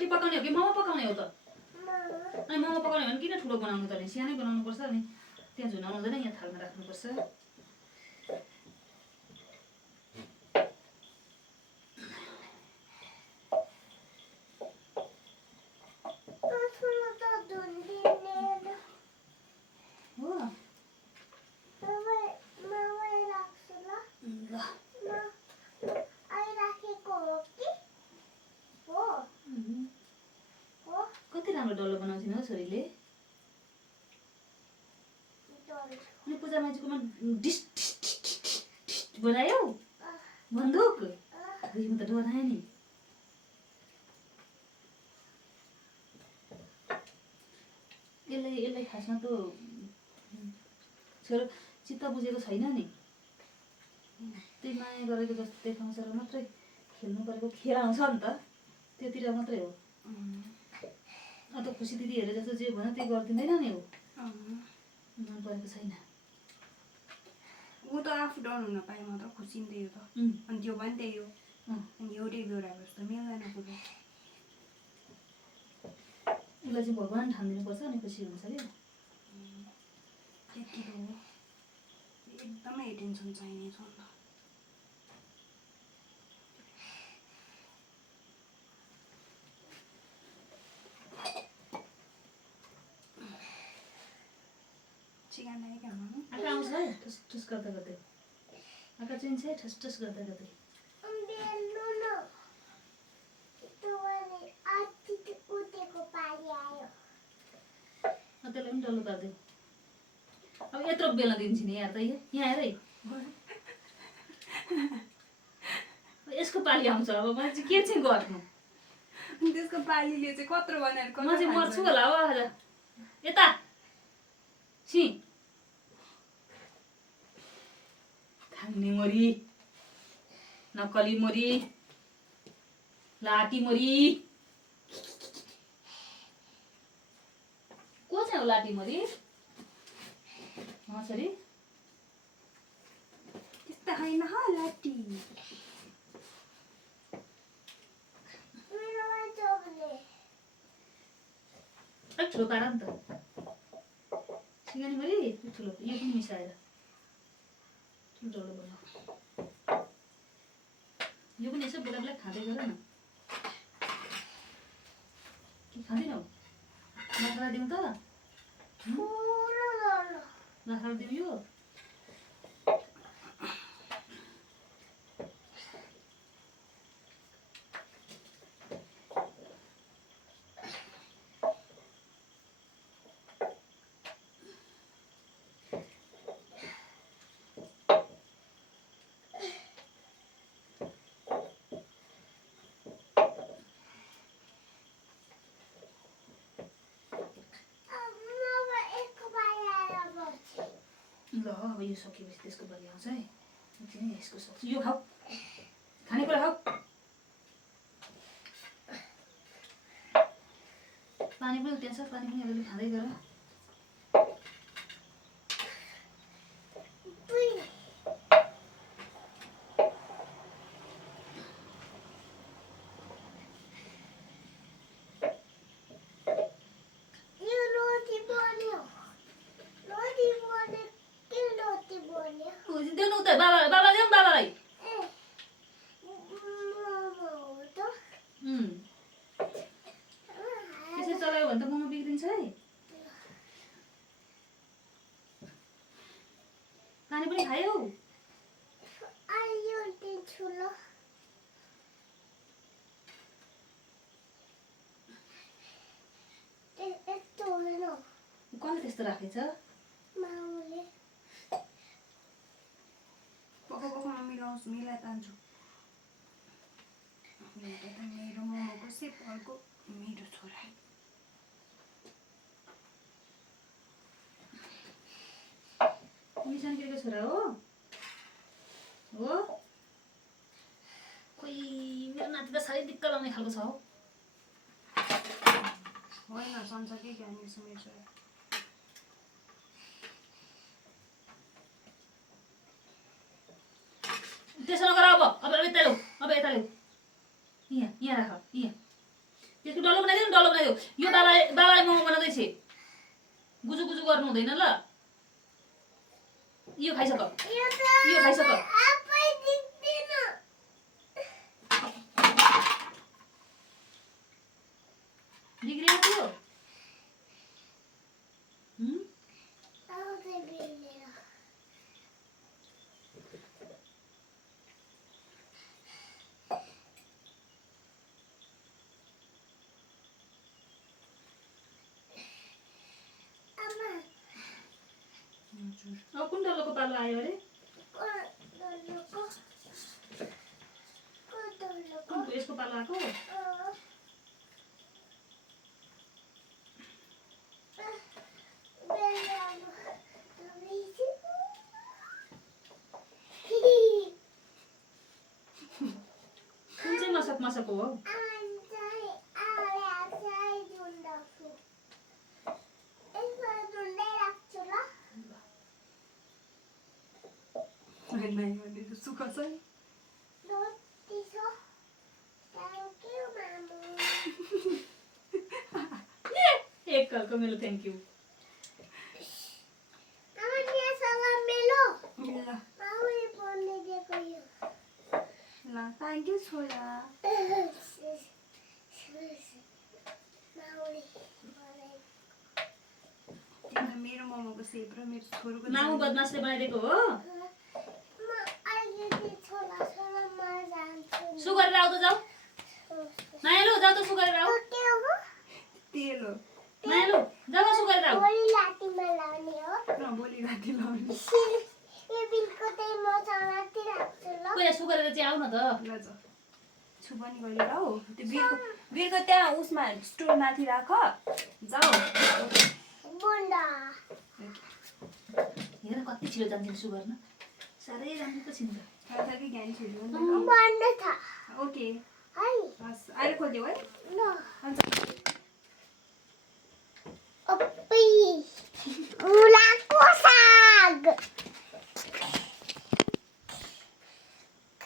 रोटी पकाउने हो कि मोमो पकाउने हो त? अनि मोमो पकाउने हो भने किन ठुलो बनाउनु त? सानै बनाउनुपर्छ अनि त्यहाँ झुन आउँदैन, यहाँ थालमा राख्नुपर्छ। कति राम्रो डल्लो बनाउँछिन् हो छोरीले। अनि पूजा मान्छेकोमा डिस बनायो बन्दुक। म त डराएँ नि। यसलाई खासमा त छोरो चित्त बुझेको छैन नि। त्यही माया गरेको जस्तो देखाउँछ र मात्रै खेल्नु परेको खेलाउँछ नि त, त्यतिर मात्रै हो। अन्त खुसी दिदीहरू जस्तो जे भन्यो त्यही गरिदिँदैन नि हो। मन परेको छैन। ऊ त आफू डर हुन पाए मात्र खुसी नि त्यही हो त। अनि त्यो पनि त्यही हो। अनि एउटै बेहोरा जस्तो मिल्दैन कुरो। उसलाई चाहिँ भगवान् ठानिदिनुपर्छ अनि खुसी हुन्छ क्या। त्यति त हो। एकदमै टेन्सन चाहिने छ नि त। चिकन आयो क्या आमा? आँखा आउँछ है ठुस ठुस गर्दा गर्दै। आँखा चिन्छ है ठुस ठुस गर्दा गर्दै। त्यसलाई पनि डल्लो पारिदिउँ। अब यत्रो बेला दिन्छ नि यार त यहाँ हेर है। यसको पाली आउँछ अब मैले चाहिँ के चाहिँ गर्नु। त्यसको पालीले चाहिँ कत्रो बनाएर म चाहिँ मर्छु होला हो आज। यता छि खाने मरी, नक्कली मरी, लाटी मरी। को चाहिँ हो लाटी मरी? छोरी त्यस्तो होइन ह लाटी। अलिक ठुलो पार नि त। सिँगानी मरी ठुलो, यो पनि मिसाएर ठुलो डल्लो बनाऊ। यो पनि यसो बेला बेला खाँदै गर न। के खाँदैनौ? माछा दिउँ त? माछा दिउँ यो? ल अब यो सकिएपछि त्यसको बाली आउँछ है। एकछिन यसको सक्छु। यो खाऊ, खानेकुरा खाऊ। पानी पनि त्यहाँ छ, पानी पनि अलिअलि खाँदै गर। देउन उता बाबा देऊ बाबालाई। त्यसरी चलायो भने त मोमो बिग्रिन्छ है। पानी पनि खायौ? कसले त्यस्तो राखेछ? पकाउमा मिलाइ तान्छु। मेरो मोमोको सेप अर्को मेरो छोरा। निशान किरेको छोरा हो? हो? खोइ मेरो नाति त साह्रै दिक्क लाउने खालको छ हो। होइन संसारकै ज्ञानी छ मेरो छोरा। त्यसो नगर अब यता ल्याऊ, अब यता ल्याऊ। यहाँ राख, यहाँ। त्यसको डल्लो बनाइदेऊ न, डल्लो बनाइदेऊ। यो बाबाले मोमो बनाउँदैछ, गुजु गुजु गर्नु हुँदैन ल। यो खाइसक, यो खाइसक। बिग्रिएको थियो। अब कुन डल्लोको पालो आयो अरे? कुनको यसको पालो आएको? कुन चाहिँ मसक हो? सुख छ एक कलको मेरो थ्याङ्क यू। ल थ्याङ्क यू छोरा। मेरो मोमोको सेप र मेरो छोरोको मामु बदमासले बनाइदिएको हो। सु गरेर आऊ त, जाऊ मायालु, जाऊ त सु गरेर आऊ। तेल हो। मायालु जाऊ सु गरेर आऊ। भोलि राति लाउने। पहिला सु गरेर चाहिँ आऊ न त। ल जा छु पनि गरेर आऊ। त्यो बिरको त्यहाँ उसमा स्टोर माथि राख। जाऊ हेर कति छिटो जान्छ सु गर्न, साह्रै राम्रो त छिन्छ। थरथरकै ज्ञान छिर्यो नि त। ओके हस् अहिले खोलिदेऊ है।